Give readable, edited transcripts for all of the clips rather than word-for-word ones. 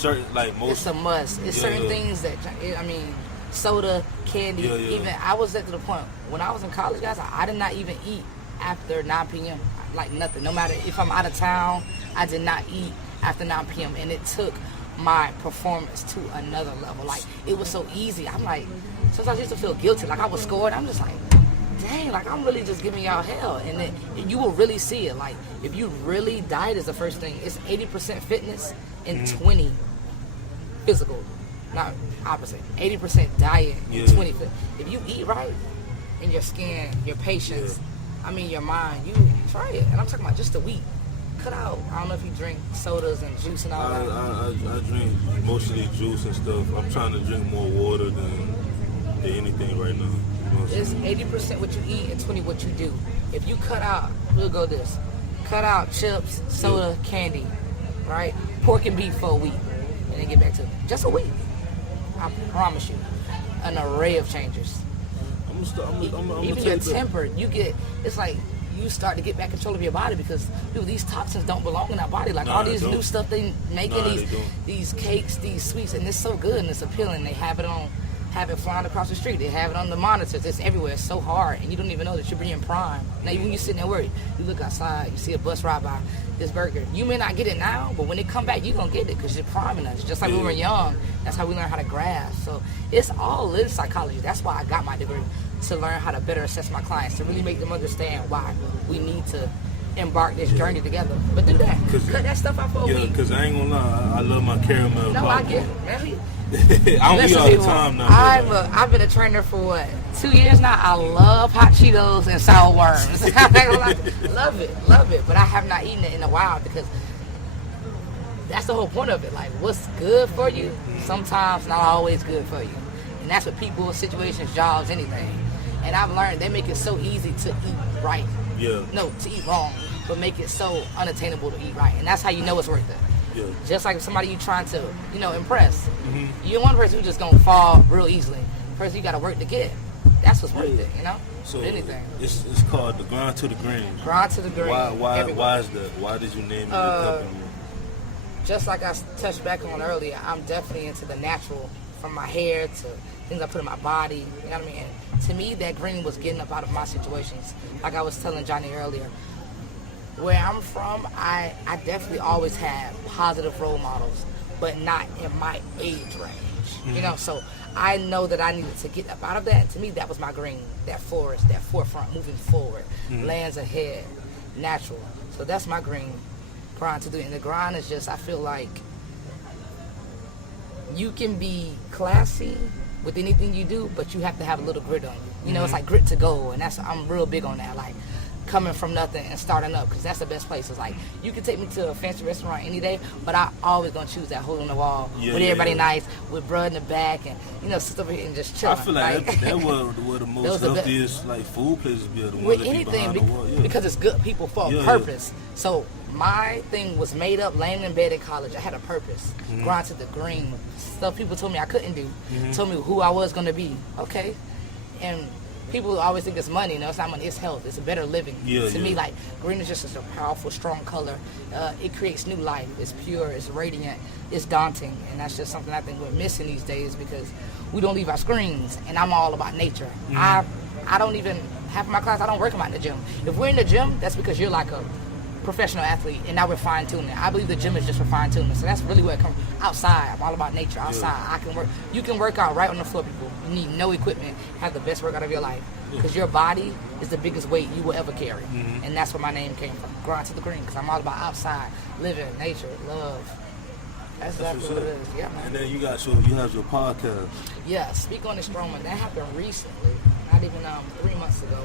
certain, like most. It's a must. It's certain things that, I mean, soda, candy. Even I was at the point when I was in college, guys, I did not even eat after 9 p.m. Like nothing. No matter if I'm out of town, I did not eat after 9 p.m. And it took my performance to another level. Like, it was so easy. I'm like, sometimes I used to feel guilty. Like, I was scored. I'm just like, dang, like, I'm really just giving y'all hell. And then you will really see it. Like, if you really, diet is the first thing. It's 80% fitness and 20 physical. Not opposite. 80% diet and 20 fit. If you eat right, and your skin, your patience, I mean, your mind, you try it. And I'm talking about just a week. Cut out. I don't know if you drink sodas and juice and all that. I drink mostly juice and stuff. I'm trying to drink more water than anything right now. You know, it's 80% what you eat and 20 what you do. If you cut out, we'll go this. Cut out chips, soda, candy, right? Pork and beef for a week. And then get back to it. Just a week. I promise you. An array of changes. Even your temper, you get, it's like, you start to get back control of your body because these toxins don't belong in our body. Like all these new stuff they making, these cakes, these sweets, and it's so good and it's appealing. They have it flying across the street. They have it on the monitors. It's everywhere. It's so hard, and you don't even know that you're being primed. Now, when you're sitting there worried, you look outside, you see a bus ride by this burger. You may not get it now, but when it come back, you're going to get it because you're priming us. Just like when we were young, that's how we learn how to grasp. So it's all in psychology. That's why I got my degree, to learn how to better assess my clients, to really make them understand why we need to embark this journey together. But do that. Cut that stuff out for a week. Yeah, because I ain't going to lie, I love my caramel. No, I get it, man. I don't eat all the time now. I've been a trainer for what, 2 years now. I love hot Cheetos and sour worms. love it. But I have not eaten it in a while because that's the whole point of it. Like, what's good for you, sometimes not always good for you. And that's what people, situations, jobs, anything. And I've learned they make it so easy to eat right. No, to eat wrong, but make it so unattainable to eat right. And that's how you know it's worth it. Just like somebody you trying to, impress. You're one person who's just gonna fall real easily. The person you gotta work to get. That's what's worth it, So with anything. It's called the Grind to the Green. Grind to the Green. Why is that? Why did you name it your company? Just like I touched back on earlier, I'm definitely into the natural, from my hair to things I put in my body. You know what I mean? And to me, that green was getting up out of my situations. Like I was telling Johnny earlier. Where I'm from, I definitely always had positive role models, but not in my age range. So I know that I needed to get up out of that. And to me, that was my green, that forest, that forefront, moving forward, lands ahead, natural. So that's my green, grind to do. And the grind is just, I feel like you can be classy with anything you do, but you have to have a little grit on you. It's like grit to go, and I'm real big on that. Like, coming from nothing and starting up, because that's the best place. It's like, you can take me to a fancy restaurant any day, but I always gonna choose that hole in the wall with everybody nice, with bruh in the back, and sit over here and just chill. I feel like that were the most healthiest like food places be. The with anything, because it's good people for a purpose. So my thing was made up, laying in bed in college. I had a purpose. Grind to the green. Stuff people told me I couldn't do. Told me who I was gonna be. Okay, and people always think it's money. It's not money. It's health. It's a better living. To me, like, green is just a powerful, strong color. It creates new life. It's pure. It's radiant. It's daunting. And that's just something I think we're missing these days because we don't leave our screens. And I'm all about nature. I don't even, half of my class, I don't work them out in the gym. If we're in the gym, that's because you're like a professional athlete, and now we're fine-tuning. I believe the gym is just for fine-tuning. So that's really where it comes outside. I'm all about nature. Outside, I can work. You can work out right on the floor, people. You need no equipment. Have the best workout of your life, because your body is the biggest weight you will ever carry. And that's where my name came from. Grind to the green, because I'm all about outside, living, nature, love. That's exactly what it is. Yeah, man. And then you have your podcast. Yeah, Speak On It Stroman. That happened recently, not even 3 months ago.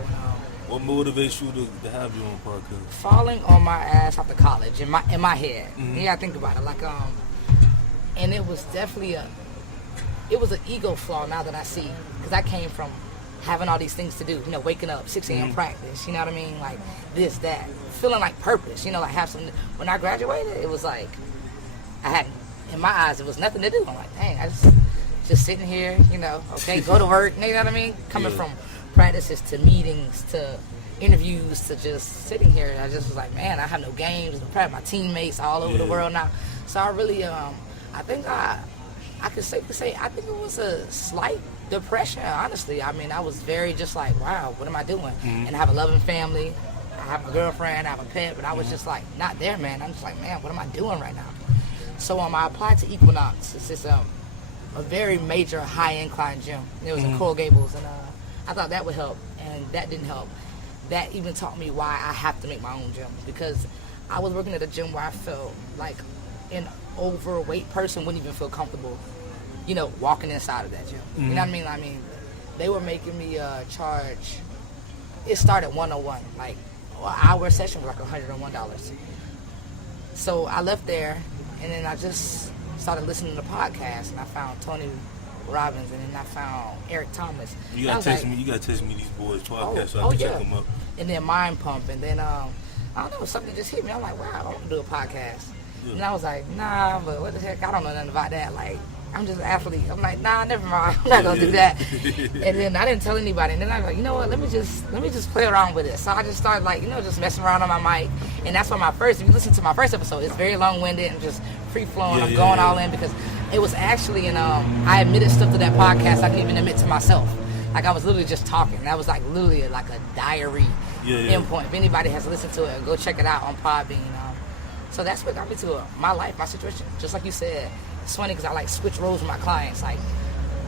What motivates you to have your own podcast? Falling on my ass after college, in my head. You gotta think about it. Like, and it was definitely it was an ego flaw now that I see, because I came from having all these things to do, waking up, 6 a.m. practice, you know what I mean? Like this, that, feeling like purpose, like have some. When I graduated, it was like, I had, in my eyes, it was nothing to do. I'm like, dang, I just sitting here, okay, go to work, you know what I mean? Coming from practices to meetings to interviews to just sitting here, I just was like, man, I have no games. I'm proud of my teammates all over the world now. So I really, I I think I could safely say I think it was a slight depression, honestly. I mean, I was very just like, wow, what am I doing? And I have a loving family, I have a girlfriend, I have a pet, but I was just like, not there, man. I'm just like, man, what am I doing right now? So I applied to Equinox. It's just a very major high incline gym. It was in Coral Gables, and I thought that would help, and that didn't help. That even taught me why I have to make my own gym, because I was working at a gym where I felt like an overweight person wouldn't even feel comfortable, you know, walking inside of that gym. You know what I mean? I mean, they were making me charge. It started 101, like an hour session was like $101. So I left there, and then I just started listening to podcasts, and I found Tony Robbins, and then I found Eric Thomas. You gotta text me. You gotta text me these boys' podcasts so I can check them up. And then Mind Pump, and then I don't know, something just hit me. I'm like, wow, I want to do a podcast. Yeah. And I was like, nah, but what the heck? I don't know nothing about that. Like, I'm just an athlete. I'm like, nah, never mind. I'm not gonna do that. And then I didn't tell anybody. And then I was like, you know what? Let me just play around with it. So I just started like, you know, just messing around on my mic. And that's why if you listen to my first episode, it's very long-winded and just free-flowing. I'm going all in because it was actually, I admitted stuff to that podcast I didn't even admit to myself. Like, I was literally just talking. That was like literally like a diary endpoint. If anybody has listened to it, go check it out on Podbean. So that's what got me to my life, my situation. Just like you said, it's funny because I like switch roles with my clients. Like,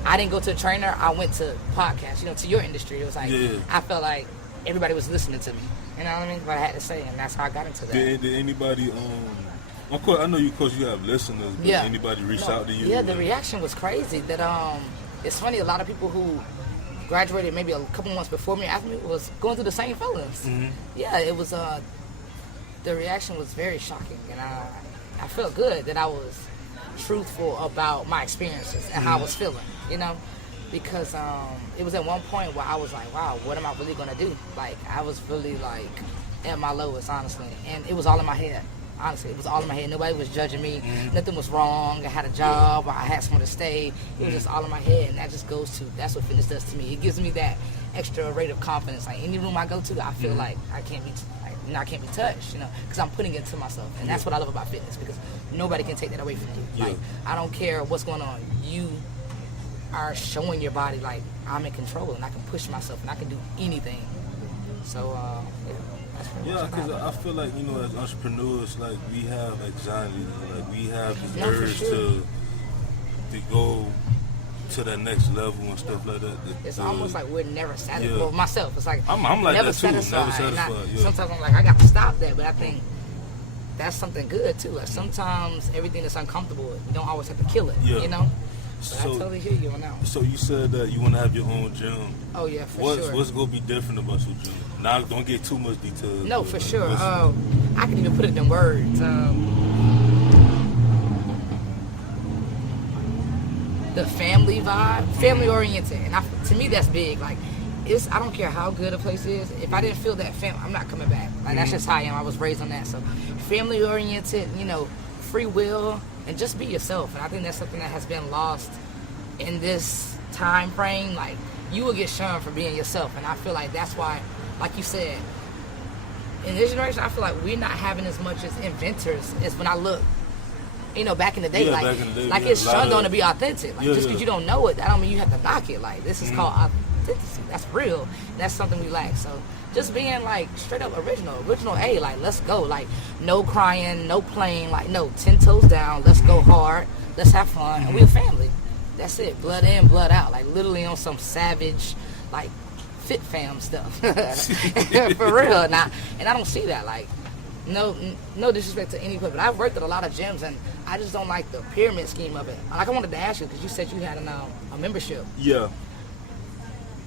I didn't go to a trainer, I went to podcasts, to your industry. It was like, I felt like everybody was listening to me. You know what I mean? What I had to say, and that's how I got into that. Did anybody, of course, I know you, because you have listeners, but anybody reach out to you? Yeah, the reaction was crazy. That it's funny, a lot of people who graduated maybe a couple months before me, after me, was going through the same feelings. Yeah, it was, the reaction was very shocking, and I felt good that I was truthful about my experiences and how I was feeling, because it was at one point where I was like, wow, what am I really going to do? Like, I was really like at my lowest, honestly, and it was all in my head. Honestly, it was all in my head. Nobody was judging me. Nothing was wrong. I had a job. Or I had somewhere to stay. It was just all in my head, and that just goes to, that's what fitness does to me. It gives me that extra rate of confidence. Like, any room I go to, I feel like I can't be I can't be touched, because I'm putting it to myself. And that's what I love about fitness, because nobody can take that away from you. Like, I don't care what's going on. You are showing your body, like, I'm in control, and I can push myself, and I can do anything. So, because I feel like, as entrepreneurs, like, we have anxiety. Like, we have the urge to go to that next level and stuff like that. It's almost like we're never satisfied. Well, myself, it's like I'm like never that too. Satisfied. Never satisfied. Sometimes I'm like, I got to stop that, but I think that's something good too. Like, sometimes everything that's uncomfortable, you don't always have to kill it. So I totally hear you on that one. So you said that you want to have your own gym. Oh yeah, for sure. What's gonna be different about your gym? Now, don't get too much detail. No, for sure. I can even put it in words. The family vibe, family oriented, and to me that's big. Like, I don't care how good a place is. If I didn't feel that family, I'm not coming back. Like, that's just how I am. I was raised on that. So, family oriented, free will, and just be yourself. And I think that's something that has been lost in this time frame. Like, you will get shunned for being yourself, and I feel like that's why, like you said, in this generation, I feel like we're not having as much as inventors as when I look. Back in the day, it's shunned on to be authentic. Like, just because you don't know it, that don't mean you have to knock it. Like, this is called authenticity. That's real. That's something we lack. So, just being, like, straight up original A, like, let's go. Like, no crying, no playing. Like, no, 10 toes down. Let's go hard. Let's have fun. And we're a family. That's it. Blood in, blood out. Like, literally on some savage, like, fit fam stuff. For real. Now, and I don't see that. Like, no disrespect to anybody, but I've worked at a lot of gyms, and I just don't like the pyramid scheme of it. Like, I wanted to ask you, because you said you had a membership. Yeah.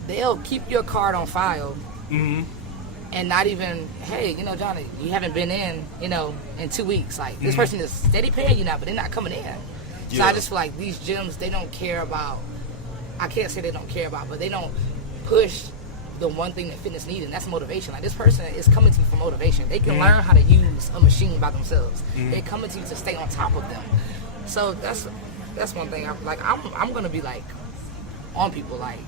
They'll keep your card on file, and not even, hey, Johnny, you haven't been in, in 2 weeks. Like, this person is steady paying you now, but they're not coming in. So I just feel like these gyms, they don't care about, I can't say they don't care about, but they don't push the one thing that fitness needs, and that's motivation. Like, this person is coming to you for motivation. They can learn how to use a machine by themselves. They're coming to you to stay on top of them. So that's one thing. I'm gonna be like on people, like,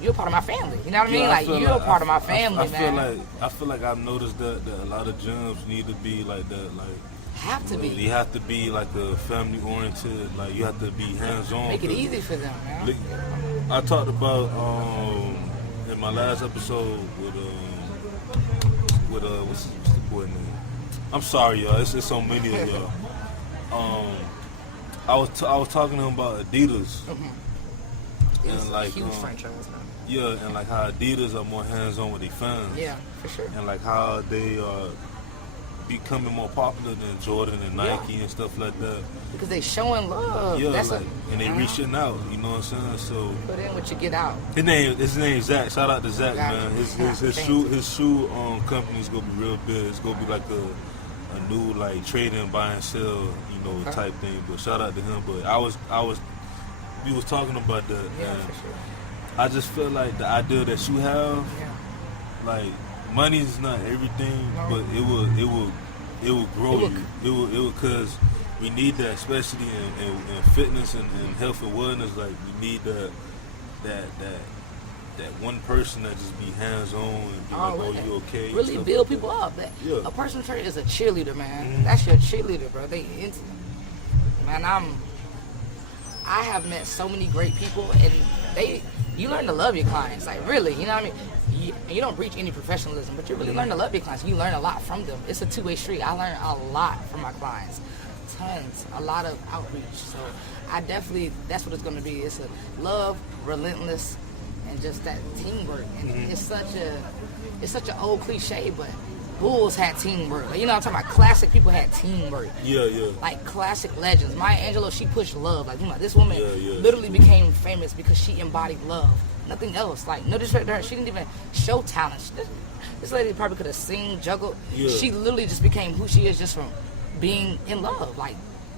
you're a part of my family. You know what I mean? Like, you're a part of my family, man. I feel like I've noticed that a lot of gyms need to be like that. Like, have to be. You have to be like a family oriented. Like you have to be hands on. Make it easy for them, man. I talked about in my last episode with what's the boy name? I'm sorry, y'all. It's so many of y'all. I was talking to him about Adidas. Mm-hmm. And like huge franchise, man. Yeah, and like how Adidas are more hands on with their fans. Yeah, for sure. And like how they are becoming more popular than Jordan and Nike and stuff like that. Because they showing love. Yeah, and they reaching out. You know what I'm saying? So put in what you get out. His name Zach. Shout out to Zach, man. His shoe company's gonna be real big. It's gonna be like a new like trading, buy and sell, type thing. But shout out to him. But we was talking about that. Yeah, and for sure. I just feel like the idea that you have, like money is not everything, but it will grow you. It will because we need that, especially in fitness and health and wellness. Like we need that one person that just be hands on and be like, "Oh, you okay?" Really build people up. A personal trainer is a cheerleader, man. Mm-hmm. That's your cheerleader, bro. I have met so many great people, and you learn to love your clients. Like really, you know what I mean? You don't reach any professionalism, but you really learn to love your clients. You learn a lot from them. It's a two-way street. I learn a lot from my clients. Tons, a lot of outreach. So that's what it's going to be. It's a love, relentless, and just that teamwork. And it's such an old cliche, but Bulls had teamwork. You know what I'm talking about? Classic people had teamwork. Yeah. Like classic legends. Maya Angelou, she pushed love. Like, this woman literally became famous because she embodied love. Nothing else. Like, no disrespect to her. She didn't even show talent. This lady probably could have sing, juggled. Yeah. She literally just became who she is just from being in love, like,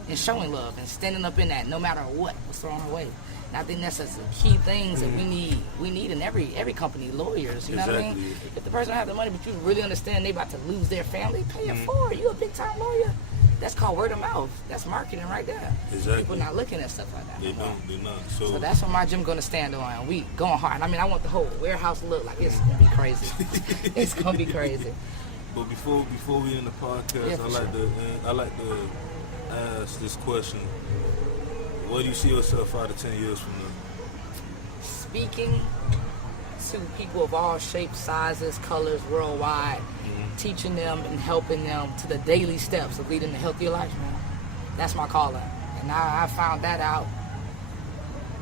and showing love and standing up in that no matter what's thrown her way. And I think that's the key things that we need in every company. Lawyers, you know what I mean? If the person don't have the money, but you really understand they about to lose their family, pay it forward. You a big time lawyer. That's called word of mouth. That's marketing right there. Exactly. People not looking at stuff like that. They're not. So that's what my gym gonna stand on. We going hard. I mean, I want the whole warehouse to look like it's gonna be crazy. It's gonna be crazy. But before we end the podcast, I like to ask this question. Where do you see yourself 5 to 10 years from now? Speaking to people of all shapes, sizes, colors, worldwide, teaching them and helping them to the daily steps of leading a healthier life, man. That's my calling. And I found that out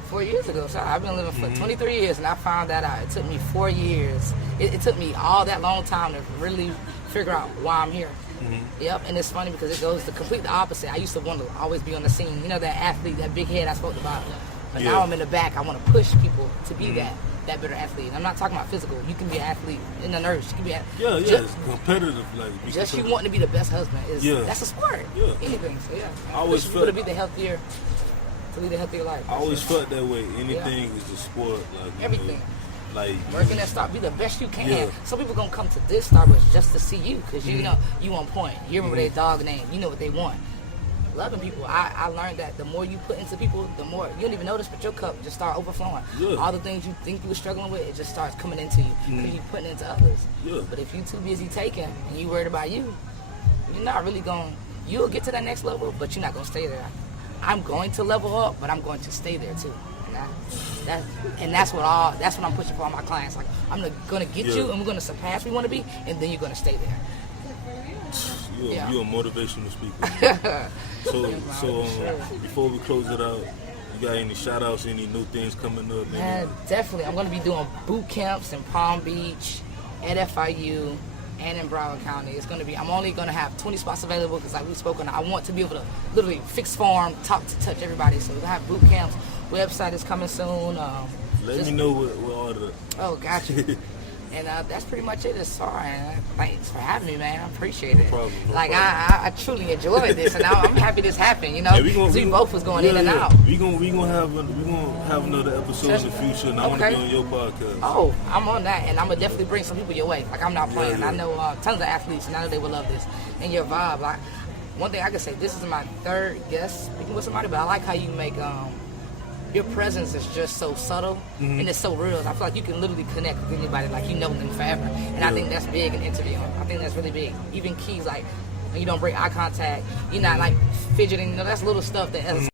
4 years ago. So I've been living for 23 years, and I found that out. It took me 4 years. It took me all that long time to really figure out why I'm here. Yep, and it's funny because it goes the complete opposite. I used to want to always be on the scene. You know, that athlete, that big head I spoke about. But now I'm in the back. I want to push people to be that better athlete. And I'm not talking about physical. You can be an athlete in the nurse. You can be it's competitive. Like just you wanting to be the best husband that's a sport. Yeah, anything. So I always felt to be the healthier, to lead a healthier life. I always felt that way. Anything is a sport. Like everything. Like working at Starbucks, be the best you can. Yeah. Some people gonna come to this Starbucks just to see you, cause you know you on point. You remember their dog name. You know what they want. Loving people, I learned that the more you put into people, the more you don't even notice, but your cup just start overflowing. Yeah. All the things you think you were struggling with, it just starts coming into you because you're putting into others. Yeah. But if you too busy taking and you worried about you, you're not really going. You'll get to that next level, but you're not gonna stay there. I'm going to level up, but I'm going to stay there too. That's what I'm pushing for all my clients. Like, I'm gonna get you, and we're gonna surpass where we want to be, and then you're gonna stay there. You're a motivational speaker. so before we close it out, you got any shout outs, any new things coming up? Definitely. I'm gonna be doing boot camps in Palm Beach, at FIU, and in Broward County. It's gonna be. I'm only gonna have 20 spots available because, like we've spoken, I want to be able to literally fix form, talk to touch everybody. So we're gonna have boot camps. Website is coming soon. Let me know what all the. Oh, gotcha. And that's pretty much it. It's fine. Thanks for having me, man. I appreciate it. No problem. I truly enjoyed this, and I'm happy this happened. You know, we both was going in and out. We gonna have another episode in the future, and I want to be on your podcast. Oh, I'm on that, and I'm gonna definitely bring some people your way. Like, I'm not playing. I know tons of athletes, and I know they will love this and your vibe. Like, one thing I can say, this is my third guest speaking with somebody, but I like how you make your presence is just so subtle and it's so real. I feel like you can literally connect with anybody like you know them forever. And I think that's big in interviewing. I think that's really big. Even keys like and you don't break eye contact. You're not like fidgeting. You know, that's little stuff that as